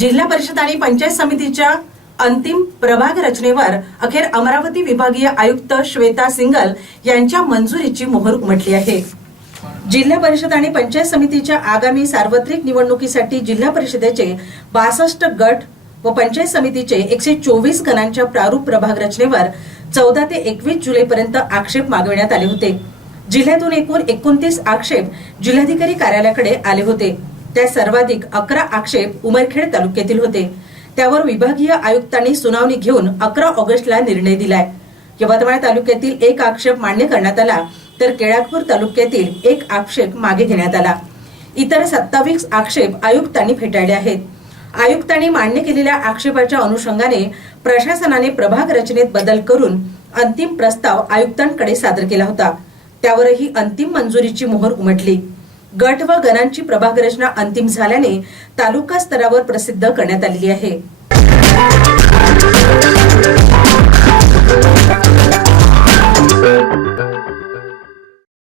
जिल्हा परिषद आणि पंचायत समितीच्या अंतिम प्रभाग रचनेवर अखेर अमरावती विभागीय आयुक्त श्वेता सिंगल यांच्या मंजुरीची मोहर उमटली आहे. जिल्हा परिषद आणि पंचायत समितीच्या आगामी सार्वत्रिक निवडणुकीसाठी जिल्हा परिषदेचे बासष्ट गट व पंचायत समितीचे एकशे चोवीस गणांच्या प्रारूप प्रभाग रचनेवर चौदा ते एकवीस जुलैपर्यंत आक्षेप मागविण्यात आले होते. जिल्ह्यातून एकूण एकोणतीस आक्षेप जिल्हाधिकारी कार्यालयाकडे आले होते. त्या सर्वाधिक अकरा आक्षेप उमरखेड तालुक्यातील होते. त्यावर विभागीय आयुक्तांनी सुनावणी घेऊन अकरा ऑगस्टला निर्णय दिलाय. यवतमाळ तालुक्यातील एक आक्षेप मान्य करण्यात आला तर केळापूर तालुक्यातील एक आक्षेप मागे घेण्यात आला. इतर सत्तावीस आक्षेप आयुक्तांनी फेटाळले आहेत. आयुक्तांनी मान्य केलेल्या आक्षेपाच्या अनुषंगाने प्रशासनाने प्रभाग रचनेत बदल करून अंतिम प्रस्ताव आयुक्तांकडे सादर केला होता. त्यावरही अंतिम मंजुरीची मोहर उमटली. गट व गणांची प्रभाग रचना अंतिम झाल्याने तालुका स्तरावर प्रसिद्ध करण्यात आलेली आहे.